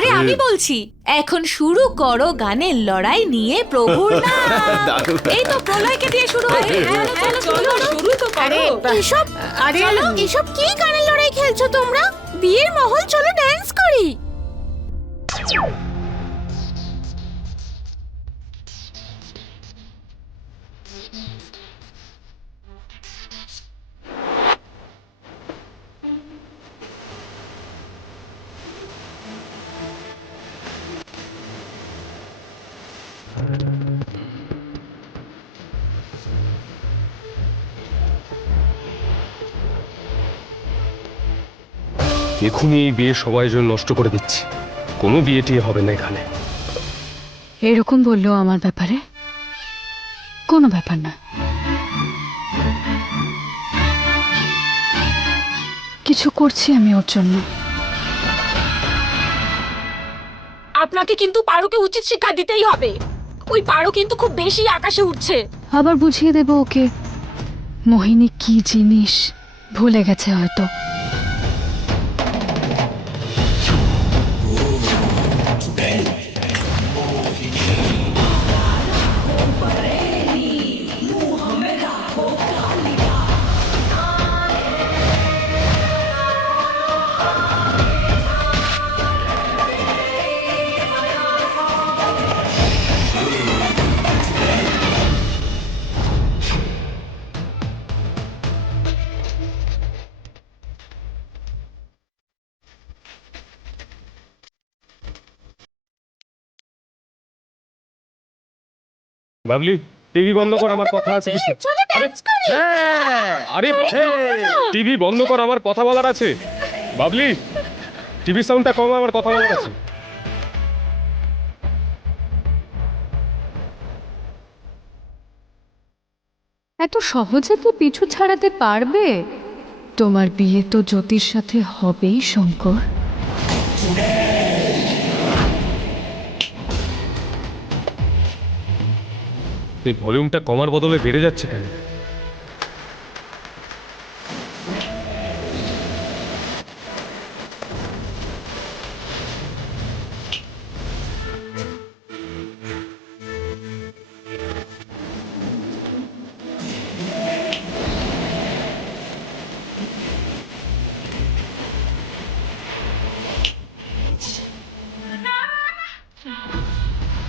আরে আমি বলছি, এখন শুরু করো গানের লড়াই নিয়ে প্রভুর নাম। এই তো প্রলয়কে দিয়ে শুরু হবে। চলো শুরু তো করো। এসব কি গানের লড়াই খেলছো তোমরা? বিয়ের মহল, চলো ড্যান্স করি। এখনই এই বিয়ে সবাই জন্য নষ্ট করে দিচ্ছি। কোনো বিয়ে টিয়ে হবে না এখানে। এরকম বললো আমার ব্যাপারে? কোনো ব্যাপার না, কিছু করছি আমি ওর জন্য। আপনাকে কিন্তু পারুকে উচিত শিক্ষা দিতেই হবে। ওই পারু কিন্তু খুব বেশি আকাশে উঠছে। আবার বুঝিয়ে দেব ওকে মোহিনী কি জিনিস, ভুলে গেছে হয়তো। বাবলি, টিভি বন্ধ কর, আমার কথা আছে কিছু। আরে টিভি বন্ধ কর, আমার কথা বলার আছে। বাবলি, টিভি সাউন্ডটা কম, আমার কথা বলার আছে। এত সহজে তো পিছু ছাড়াতে পারবে? তোমার বিয়ে তো জ্যোতির সাথে হবেই শঙ্কর। এই ভলিউমটা কমার বদলে বেড়ে যাচ্ছে কেন?